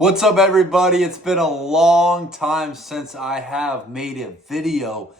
What's up, everybody? It's been a long time since I have made a video.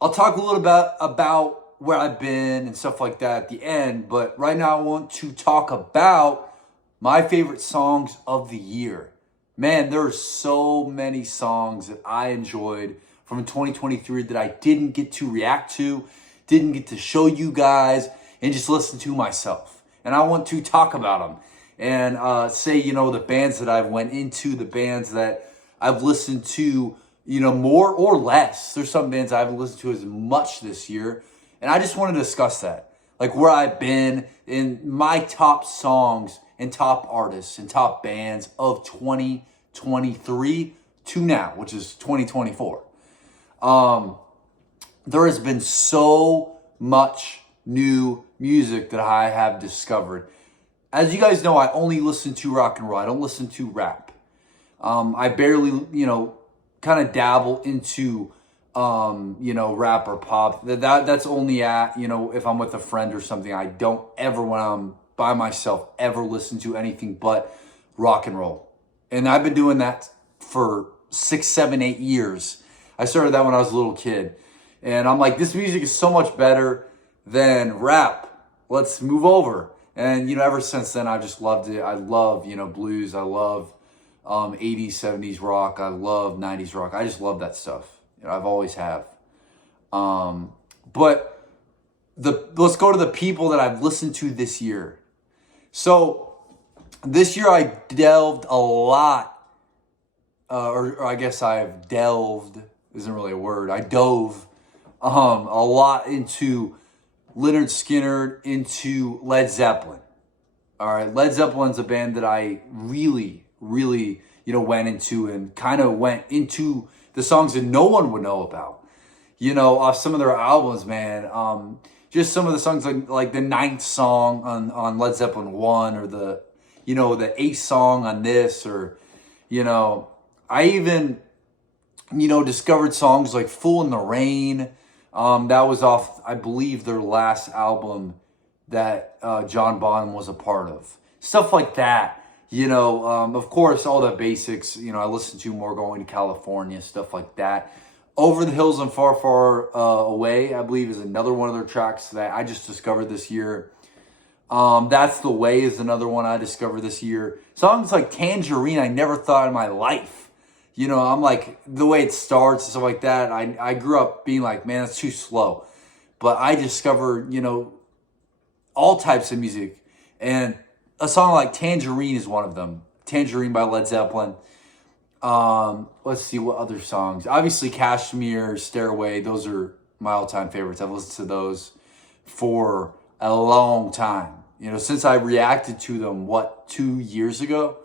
I'll talk a little bit about where I've been and stuff like that at the end, but right now I want to talk about my favorite songs of the year. Man, there are so many songs that I enjoyed from 2023 that I didn't get to react to, didn't get to show you guys, and just listen to myself. And I want to talk about them and say, the bands that I've went into, the bands that I've listened to, more or less. There's some bands I haven't listened to as much this year. And I just want to discuss that. Like where I've been in my top songs and top artists and top bands of 2023 to now, which is 2024. There has been so much new music that I have discovered. As you guys know, I only listen to rock and roll. I don't listen to rap. I barely, kind of dabble into, rap or pop. That's only at, if I'm with a friend or something. I don't ever, when I'm by myself, ever listen to anything but rock and roll. And I've been doing that for 6, 7, 8 years. I started that when I was a little kid. And I'm like, this music is so much better than rap. Let's move over. And, ever since then, I just loved it. I love, blues. I love 80s, 70s rock. I love 90s rock. I just love that stuff. I've always have. But let's go to the people that I've listened to this year. So this year I delved a lot, or I guess I've delved, isn't really a word. I dove a lot into Lynyrd Skynyrd, into Led Zeppelin. All right, Led Zeppelin's a band that I really, really, went into and kind of went into the songs that no one would know about. Off some of their albums, man. Just some of the songs like the 9th song on Led Zeppelin 1, or the 8th song on this, or, I even, discovered songs like Fool in the Rain. That was off, I believe, their last album that John Bonham was a part of. Stuff like that, of course, all the basics, I listen to more Going to California, stuff like that. Over the Hills and Far, Far Away, I believe, is another one of their tracks that I just discovered this year. That's the Way is another one I discovered this year. Songs like Tangerine, I never thought in my life. I'm like, the way it starts and stuff like that, I grew up being like, man, that's too slow. But I discovered, all types of music. And a song like Tangerine is one of them. Tangerine by Led Zeppelin. Let's see what other songs. Obviously, Kashmir, Stairway, those are my all-time favorites. I've listened to those for a long time. Since I reacted to them, 2 years ago?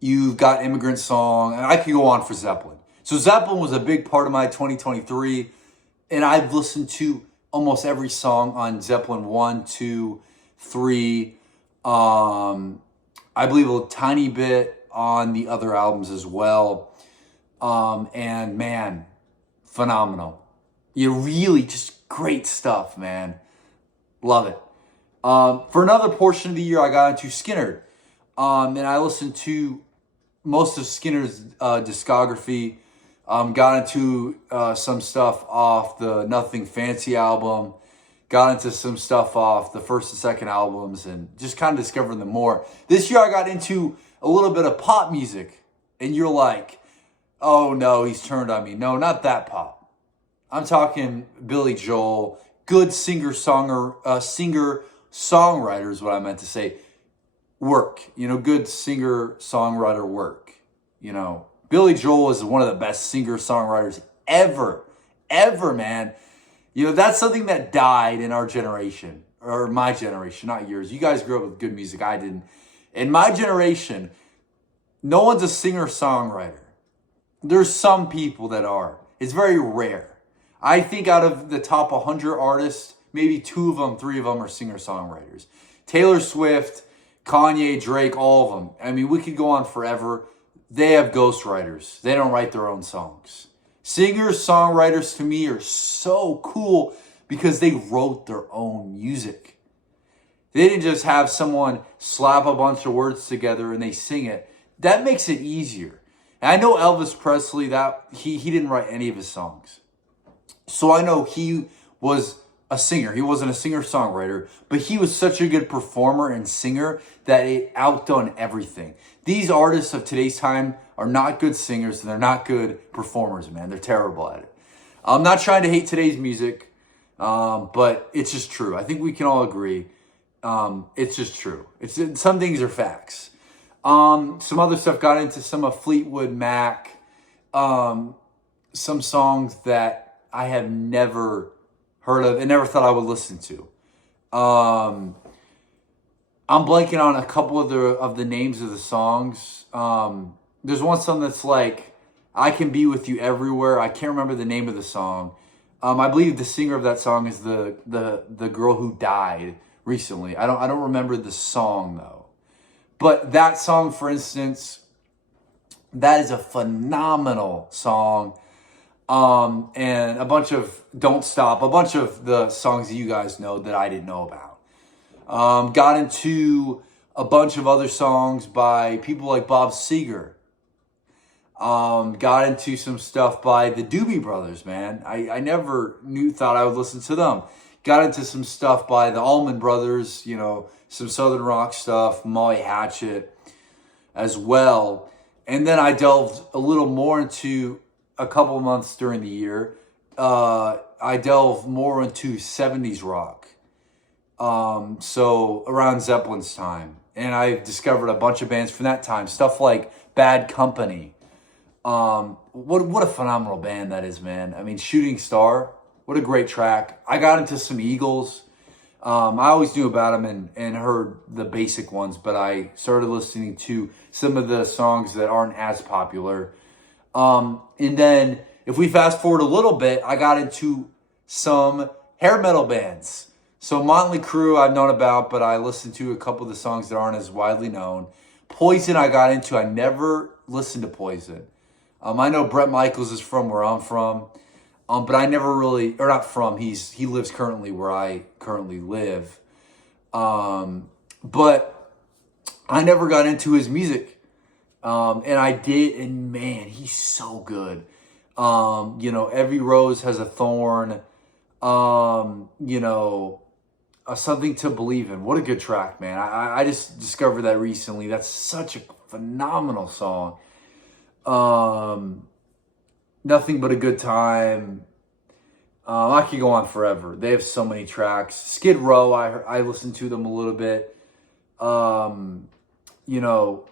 You've got Immigrant Song, and I could go on for Zeppelin. So Zeppelin was a big part of my 2023, and I've listened to almost every song on Zeppelin 1, 2, 3. I believe a tiny bit on the other albums as well. And man, phenomenal. Really just great stuff, man. Love it. For another portion of the year, I got into Skynyrd. And I listened to most of Skynyrd's discography. Got into some stuff off the Nothing Fancy album. Got into some stuff off the first and second albums, and just kind of discovering them more. This year I got into a little bit of pop music. And you're like, oh no, he's turned on me. No, not that pop. I'm talking Billy Joel. Good singer-songwriters, what I meant to say. Work, good singer-songwriter work. Billy Joel is one of the best singer-songwriters ever, man. That's something that died in our generation, or my generation, not yours. You guys grew up with good music. I didn't. In my generation, no one's a singer-songwriter. There's some people that are. It's very rare. I think out of the top 100 artists, maybe 2 of them, 3 of them are singer-songwriters. Taylor Swift, Kanye, Drake, all of them. I mean, we could go on forever. They have ghostwriters. They don't write their own songs. Singers, songwriters, to me, are so cool because they wrote their own music. They didn't just have someone slap a bunch of words together and they sing it. That makes it easier. And I know Elvis Presley, that he didn't write any of his songs. So I know he was a singer. He wasn't a singer-songwriter, but he was such a good performer and singer that it outdone everything. These artists of today's time are not good singers and they're not good performers, man. They're terrible at it. I'm not trying to hate today's music, but it's just true. I think we can all agree. It's just true. Some things are facts. Some other stuff, got into some of Fleetwood Mac, some songs that I have never heard of and never thought I would listen to. I'm blanking on a couple of the names of the songs. There's one song that's like, I Can Be With You Everywhere. I can't remember the name of the song. I believe the singer of that song is the girl who died recently. I don't remember the song though. But that song, for instance, that is a phenomenal song. And a bunch of Don't Stop, a bunch of the songs that you guys know that I didn't know about. Got into a bunch of other songs by people like Bob Seger. Got into some stuff by the Doobie Brothers, man. I never thought I would listen to them. Got into some stuff by the Allman Brothers, you know, some Southern rock stuff, Molly Hatchet as well. And then I delved a little more into a couple months during the year. I delved more into 70s rock. So around Zeppelin's time. And I discovered a bunch of bands from that time. Stuff like Bad Company. What a phenomenal band that is, man. I mean, Shooting Star, what a great track. I got into some Eagles. I always knew about them and heard the basic ones, but I started listening to some of the songs that aren't as popular. And then if we fast forward a little bit, I got into some hair metal bands. So Motley Crue I've known about, but I listened to a couple of the songs that aren't as widely known. Poison I got into. I never listened to Poison. I know Bret Michaels is from where I'm from, but I never really, or not from, he lives currently where I currently live. But I never got into his music. And I did, and man, he's so good. You know, Every Rose Has a Thorn. You know, Something to Believe In. What a good track, man. I just discovered that recently. That's such a phenomenal song. Nothing But a Good Time. I could go on forever. They have so many tracks. Skid Row, I listened to them a little bit. You know,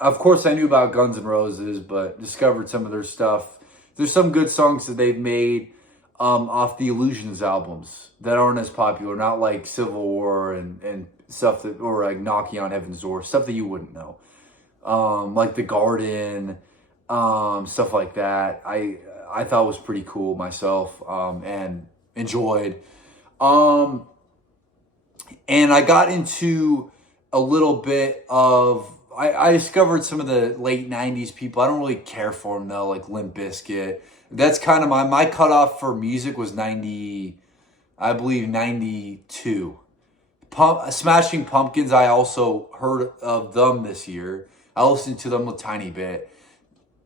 of course I knew about Guns N' Roses, but discovered some of their stuff. There's some good songs that they've made off the Illusions albums that aren't as popular, not like Civil War and stuff that, or like Knocking on Heaven's Door, stuff that you wouldn't know. Like The Garden, stuff like that. I thought was pretty cool myself, and enjoyed. And I got into a little bit of, I discovered some of the late 90s people. I don't really care for them though, like Limp Bizkit. That's kind of my cutoff for music was 90, I believe 92. Smashing Pumpkins, I also heard of them this year. I listened to them a tiny bit.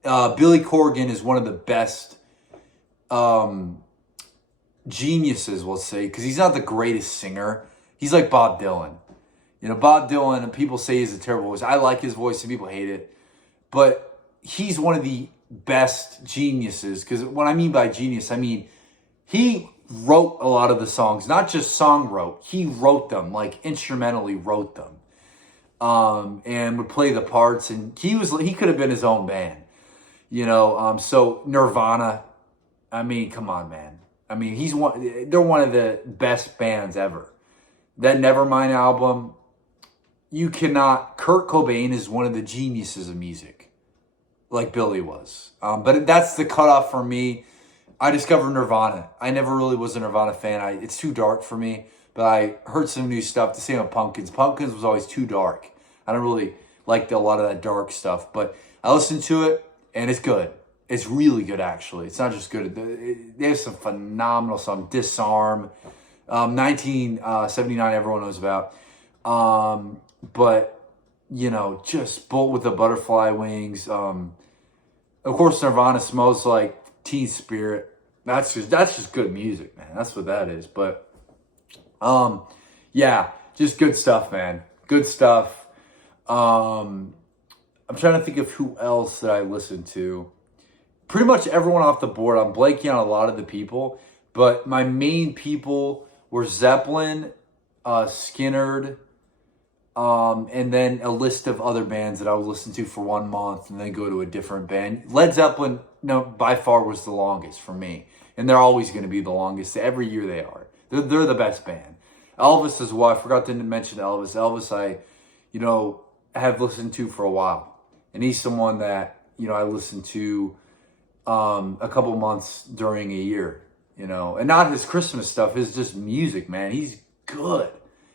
Billy Corgan is one of the best geniuses, we'll say, because he's not the greatest singer. He's like Bob Dylan. You know, Bob Dylan, and people say he's a terrible voice. I like his voice, and people hate it. But he's one of the best geniuses, because what I mean by genius, I mean he wrote a lot of the songs, not just song wrote. He wrote them, like instrumentally wrote them, and would play the parts. And he could have been his own band, you know. So Nirvana, I mean, come on, man. I mean, they're one of the best bands ever. That Nevermind album, Kurt Cobain is one of the geniuses of music, like Billy was. But that's the cutoff for me. I discovered Nirvana. I never really was a Nirvana fan. It's too dark for me, but I heard some new stuff. The same with Pumpkins. Pumpkins was always too dark. I don't really like a lot of that dark stuff, but I listened to it, and it's good. It's really good, actually. It's not just good. They have some phenomenal songs. Disarm. 1979, everyone knows about. But, you know, just Bolt with the Butterfly Wings. Of course, Nirvana Smells Like Teen Spirit. That's just good music, man. That's what that is. But, yeah, just good stuff, man. Good stuff. I'm trying to think of who else that I listened to. Pretty much everyone off the board. I'm blanking on a lot of the people, but my main people were Zeppelin, Skynyrd, and then a list of other bands that I would listen to for 1 month and then go to a different band. Led Zeppelin, no, by far was the longest for me, and they're always going to be the longest. Every year they are. They're the best band. Elvis as well. I forgot to mention Elvis. Elvis, I, you know, have listened to for a while, and he's someone that, you know, I listened to a couple months during a year, you know, and not his Christmas stuff, his just music, man. He's good.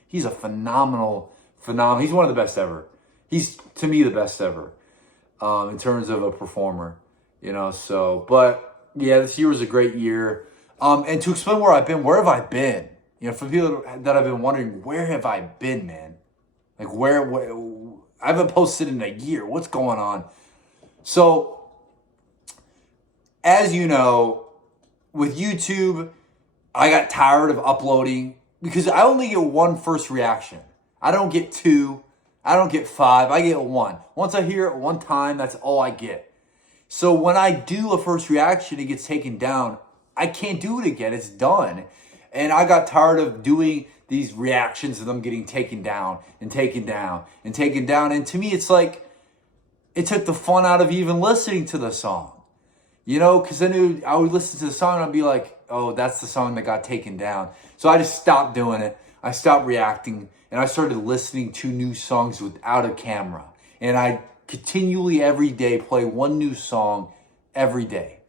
He's a phenomenal. He's one of the best ever. He's, to me, the best ever in terms of a performer, you know. So, but yeah, this year was a great year. And to explain where I've been, where have I been? You know, for people that have been wondering, where have I been, man? Like where I haven't posted in a year. What's going on? So, as you know, with YouTube, I got tired of uploading because I only get one first reaction. I don't get 2. I don't get 5. I get 1. Once I hear it one time, that's all I get. So when I do a first reaction, it gets taken down. I can't do it again. It's done. And I got tired of doing these reactions of them getting taken down and taken down and taken down. And to me, it's like it took the fun out of even listening to the song. You know, because I would listen to the song and I'd be like, oh, that's the song that got taken down. So I just stopped doing it. I stopped reacting and I started listening to new songs without a camera. And I continually every day play one new song every day.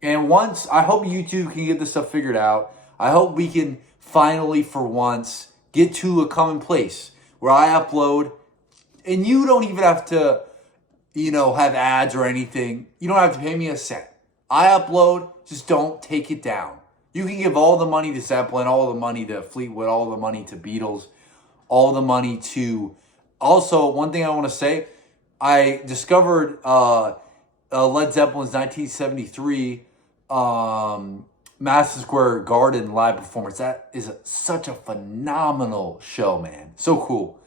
And once, I hope YouTube can get this stuff figured out. I hope we can finally, for once, get to a common place where I upload and you don't even have to, you know, have ads or anything. You don't have to pay me a cent. I upload, just don't take it down. You can give all the money to Zeppelin, all the money to Fleetwood, all the money to Beatles, all the money to... Also, one thing I want to say, I discovered Led Zeppelin's 1973 Madison Square Garden live performance. That is such a phenomenal show, man. So cool.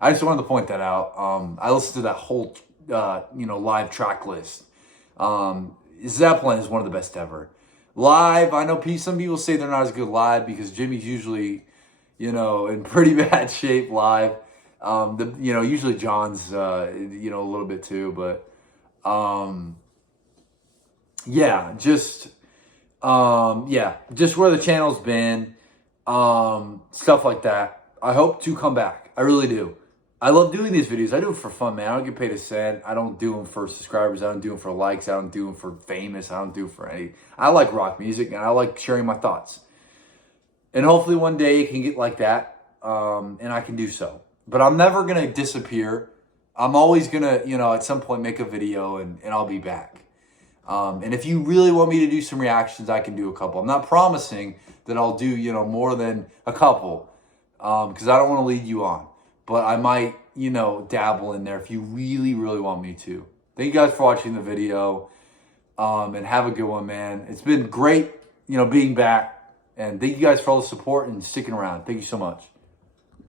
I just wanted to point that out. I listened to that whole live track list. Zeppelin is one of the best ever. Live, I know some people say they're not as good live because Jimmy's usually, you know, in pretty bad shape live. Usually John's, a little bit too, but, just where the channel's been, stuff like that. I hope to come back. I really do. I love doing these videos. I do it for fun, man. I don't get paid a cent. I don't do them for subscribers. I don't do them for likes. I don't do them for famous. I don't do it for any. I like rock music, and I like sharing my thoughts. And hopefully one day it can get like that, and I can do so. But I'm never going to disappear. I'm always going to, at some point make a video, and I'll be back. And if you really want me to do some reactions, I can do a couple. I'm not promising that I'll do, more than a couple, because I don't want to lead you on. But I might, dabble in there if you really, really want me to. Thank you guys for watching the video. And have a good one, man. It's been great, being back. And thank you guys for all the support and sticking around. Thank you so much.